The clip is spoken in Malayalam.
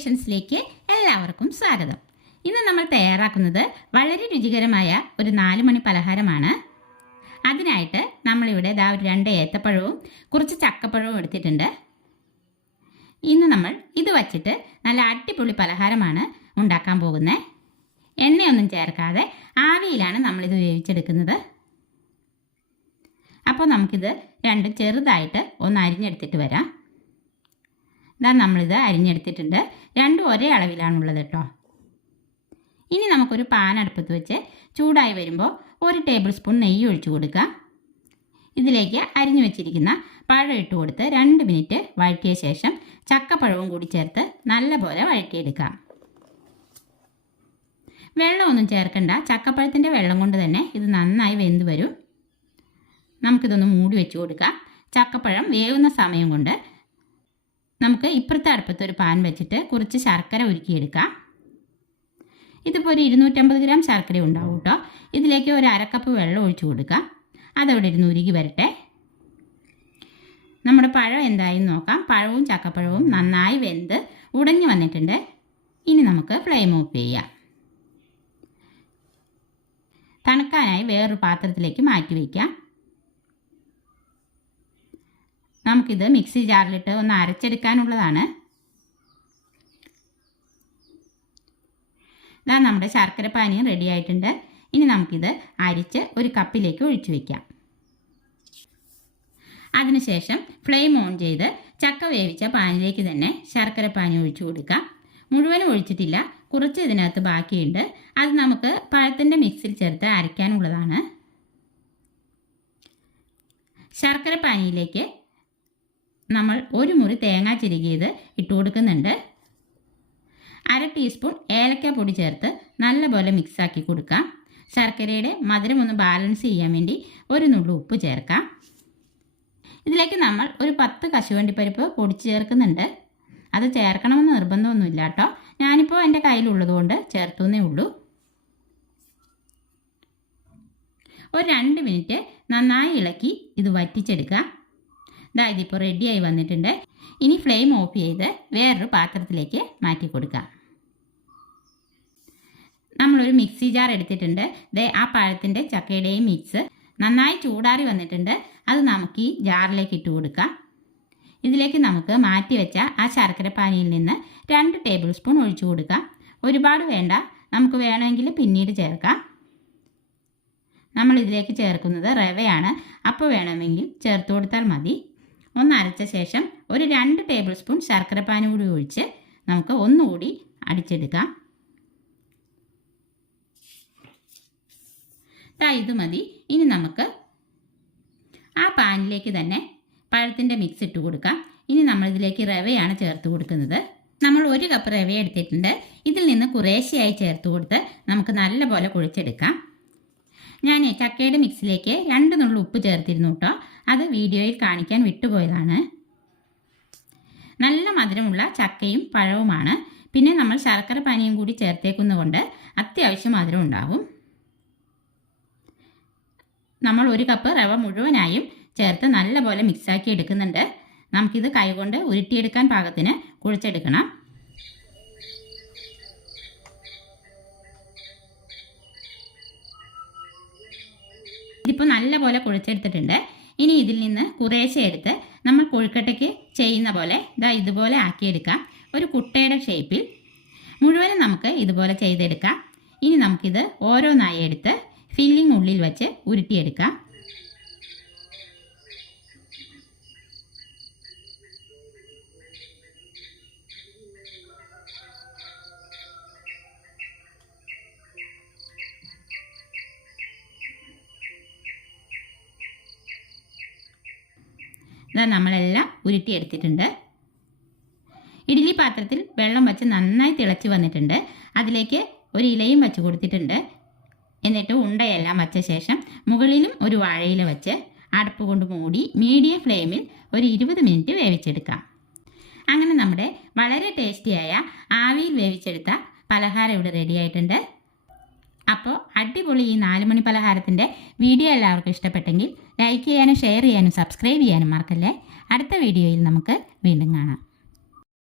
ക്രിയേഷൻസിലേക്ക് എല്ലാവർക്കും സ്വാഗതം. ഇന്ന് നമ്മൾ തയ്യാറാക്കുന്നത് വളരെ രുചികരമായ ഒരു നാല് മണി പലഹാരമാണ്. അതിനായിട്ട് നമ്മളിവിടെ ദാ ഒരു രണ്ട് ഏത്തപ്പഴവും കുറച്ച് ചക്കപ്പഴവും എടുത്തിട്ടുണ്ട്. ഇന്ന് നമ്മൾ ഇത് വച്ചിട്ട് നല്ല അടിപൊളി പലഹാരമാണ് ഉണ്ടാക്കാൻ പോകുന്നത് എണ്ണയൊന്നും ചേർക്കാതെ ആവിയിലാണ് നമ്മളിത് വേവിച്ചെടുക്കുന്നത്. അപ്പോൾ നമുക്കിത് രണ്ടും ചെറുതായിട്ട് ഒന്ന് അരിഞ്ഞെടുത്തിട്ട് വരാം. ഇതാ നമ്മളിത് അരിഞ്ഞെടുത്തിട്ടുണ്ട്. രണ്ടും ഒരേ അളവിലാണുള്ളത് കേട്ടോ ഇനി നമുക്കൊരു പാൻ അടുപ്പത്ത് വെച്ച് ചൂടായി വരുമ്പോൾ ഒരു ടേബിൾ സ്പൂൺ നെയ്യ് ഒഴിച്ചു കൊടുക്കുക ഇതിലേക്ക് അരിഞ്ഞു വെച്ചിരിക്കുന്ന പഴം ഇട്ട് കൊടുത്ത് രണ്ട് മിനിറ്റ് വഴറ്റിയ ശേഷം ചക്കപ്പഴവും കൂടി ചേർത്ത് നല്ലപോലെ വഴറ്റിയെടുക്കാം. വെള്ളമൊന്നും ചേർക്കണ്ട. ചക്കപ്പഴത്തിന്റെ വെള്ളം കൊണ്ട് തന്നെ ഇത് നന്നായി വെന്ത് വരും. നമുക്കിതൊന്ന് മൂടി വെച്ച് കൊടുക്കാം. ചക്കപ്പഴം വേവുന്ന സമയം കൊണ്ട് നമുക്ക് ഇപ്പുറത്തെ അടുപ്പത്ത് ഒരു പാൻ വെച്ചിട്ട് കുറച്ച് ശർക്കര ഉരുക്കിയെടുക്കാം. ഇതിപ്പോൾ ഒരു ഇരുന്നൂറ്റമ്പത് ഗ്രാം ശർക്കര ഉണ്ടാവും കേട്ടോ. ഇതിലേക്ക് ഒരു അരക്കപ്പ് വെള്ളം ഒഴിച്ചു കൊടുക്കാം. അതവിടെ ഇരുന്ന് ഉരുകി വരട്ടെ. നമ്മുടെ പഴം എന്തായാലും നോക്കാം. പഴവും ചക്കപ്പഴവും നന്നായി വെന്ത് ഉടഞ്ഞു വന്നിട്ടുണ്ട്. ഇനി നമുക്ക് ഫ്ലെയിം ഓഫ് ചെയ്യാം. തണുക്കാനായി വേറൊരു പാത്രത്തിലേക്ക് മാറ്റി വയ്ക്കാം നമുക്കിത് മിക്സി ജാറിലിട്ട് ഒന്ന് അരച്ചെടുക്കാനുള്ളതാണ്. ഇതാ നമ്മുടെ ശർക്കര പാനീയം റെഡി ആയിട്ടുണ്ട്. ഇനി നമുക്കിത് അരിച്ച് ഒരു കപ്പിലേക്ക് ഒഴിച്ചു വയ്ക്കാം അതിനുശേഷം ഫ്ലെയിം ഓൺ ചെയ്ത് ചക്ക വേവിച്ച പാനിലേക്ക് തന്നെ ശർക്കര പാനി ഒഴിച്ചു കൊടുക്കാം. മുഴുവനും ഒഴിച്ചിട്ടില്ല. കുറച്ച് ഇതിനകത്ത് ബാക്കിയുണ്ട്. അത് നമുക്ക് പഴത്തിന്റെ മിക്സിൽ ചേർത്ത് അരയ്ക്കാനുള്ളതാണ്. ശർക്കര പാനിയിലേക്ക് നമ്മൾ ഒരു മുറി തേങ്ങ ചിരുകിയത് ഇട്ട് കൊടുക്കുന്നുണ്ട്. അര ടീസ്പൂൺ ഏലക്ക പൊടി ചേർത്ത് നല്ലപോലെ മിക്സാക്കി കൊടുക്കാം. ശർക്കരയുടെ മധുരം ഒന്ന് ബാലൻസ് ചെയ്യാൻ വേണ്ടി ഒരു നുള്ളു ഉപ്പ് ചേർക്കാം. ഇതിലേക്ക് നമ്മൾ ഒരു പത്ത് കശുവണ്ടിപ്പരിപ്പ് പൊടിച്ച് ചേർക്കുന്നുണ്ട്. അത് ചേർക്കണമെന്ന് നിർബന്ധമൊന്നുമില്ല കേട്ടോ. ഞാനിപ്പോൾ എന്റെ കയ്യിലുള്ളതുകൊണ്ട് ചേർത്തുന്നേ ഉള്ളൂ. ഒരു രണ്ട് മിനിറ്റ് നന്നായി ഇളക്കി ഇത് വറ്റിച്ചെടുക്കുക ഇതാ ഇതിപ്പോൾ റെഡിയായി വന്നിട്ടുണ്ട്. ഇനി ഫ്ലെയിം ഓഫ് ചെയ്ത് വേറൊരു പാത്രത്തിലേക്ക് മാറ്റി കൊടുക്കാം. നമ്മളൊരു മിക്സി ജാർ എടുത്തിട്ടുണ്ട്. ദേ ആ പഴത്തിന്റെ ചക്കയുടെയും മിക്സ് നന്നായി ചൂടാറി വന്നിട്ടുണ്ട്. അത് നമുക്ക് ഈ ജാറിലേക്ക് ഇട്ട് കൊടുക്കാം. ഇതിലേക്ക് നമുക്ക് മാറ്റി വെച്ച ആ ശർക്കര പാനിയിൽ നിന്ന് രണ്ട് ടേബിൾ സ്പൂൺ ഒഴിച്ചു കൊടുക്കാം. ഒരുപാട് വേണ്ട. നമുക്ക് വേണമെങ്കിൽ പിന്നീട് ചേർക്കാം. നമ്മൾ ഇതിലേക്ക് ചേർക്കുന്നത് റവയാണ്. അപ്പോൾ വേണമെങ്കിൽ ചേർത്ത് കൊടുത്താൽ മതി. ഒന്ന് അരച്ച ശേഷം ഒരു രണ്ട് ടേബിൾ സ്പൂൺ ശർക്കരപ്പാനി കൂടി ഒഴിച്ച് നമുക്ക് ഒന്നുകൂടി അടിച്ചെടുക്കാം. ഇത് മതി. ഇനി നമുക്ക് ആ പാനിലേക്ക് തന്നെ പഴത്തിന്റെ മിക്സ് ഇട്ട് കൊടുക്കാം. ഇനി നമ്മളിതിലേക്ക് റവയാണ് ചേർത്ത് കൊടുക്കുന്നത്. നമ്മൾ ഒരു കപ്പ് റവ എടുത്തിട്ടുണ്ട്. ഇതിൽ നിന്ന് കുറേശ്ശെയായി ചേർത്ത് കൊടുത്ത് നമുക്ക് നല്ലപോലെ കുഴിച്ചെടുക്കാം. ഞാൻ ചക്കയുടെ മിക്സിലേക്ക് രണ്ട് നുള്ളു ഉപ്പ് ചേർത്തിരുന്നു കേട്ടോ. അത് വീഡിയോയിൽ കാണിക്കാൻ വിട്ടുപോയതാണ്. നല്ല മധുരമുള്ള ചക്കയും പഴവുമാണ്. പിന്നെ നമ്മൾ ശർക്കര പാനിയും കൂടി ചേർത്തേക്കുന്നതുകൊണ്ട് അത്യാവശ്യം മധുരം ഉണ്ടാകും നമ്മൾ ഒരു കപ്പ് റവ മുഴുവനായും ചേർത്ത് നല്ലപോലെ മിക്സാക്കി എടുക്കുന്നുണ്ട്. നമുക്കിത് കൈകൊണ്ട് ഉരുട്ടിയെടുക്കാൻ പാകത്തിന് കുഴിച്ചെടുക്കണം. ഇതിപ്പോൾ നല്ലപോലെ കുഴിച്ചെടുത്തിട്ടുണ്ട്. ഇനി ഇതിൽ നിന്ന് കുറേശ്ശെ എടുത്ത് നമ്മൾ കൊഴുക്കട്ടയ്ക്ക് ചെയ്യുന്ന പോലെ ഇതാ ഇതുപോലെ ആക്കിയെടുക്കാം. ഒരു കുട്ടയുടെ ഷേപ്പിൽ മുഴുവനും നമുക്ക് ഇതുപോലെ ചെയ്തെടുക്കാം. ഇനി നമുക്കിത് ഓരോന്നായി എടുത്ത് ഫില്ലിംഗ് ഉള്ളിൽ വെച്ച് ഉരുട്ടിയെടുക്കാം. നമ്മളെല്ലാം ഉരുട്ടിയെടുത്തിട്ടുണ്ട്. ഇഡ്ഡലി പാത്രത്തിൽ വെള്ളം വച്ച് നന്നായി തിളച്ച് വന്നിട്ടുണ്ട്. അതിലേക്ക് ഒരു ഇലയും വച്ച് കൊടുത്തിട്ടുണ്ട്. എന്നിട്ട് ഉണ്ടയെല്ലാം വച്ച ശേഷം മുകളിലും ഒരു വാഴയില വച്ച് അടുപ്പ് കൊണ്ട് മൂടി മീഡിയം ഫ്ലെയിമിൽ ഒരു ഇരുപത് മിനിറ്റ് വേവിച്ചെടുക്കാം. അങ്ങനെ നമ്മുടെ വളരെ ടേസ്റ്റിയായ ആവിയിൽ വേവിച്ചെടുത്ത പലഹാരം ഇവിടെ റെഡി ആയിട്ടുണ്ട്. അപ്പോൾ അടിപൊളി ഈ നാല് മണി പലഹാരത്തിന്റെ വീഡിയോ എല്ലാവർക്കും ഇഷ്ടപ്പെട്ടെങ്കിൽ ലൈക്ക് ചെയ്യാനും ഷെയർ ചെയ്യാനും സബ്സ്ക്രൈബ് ചെയ്യാനും മറക്കല്ലേ? അടുത്ത വീഡിയോയിൽ നമുക്ക് വീണ്ടും കാണാം.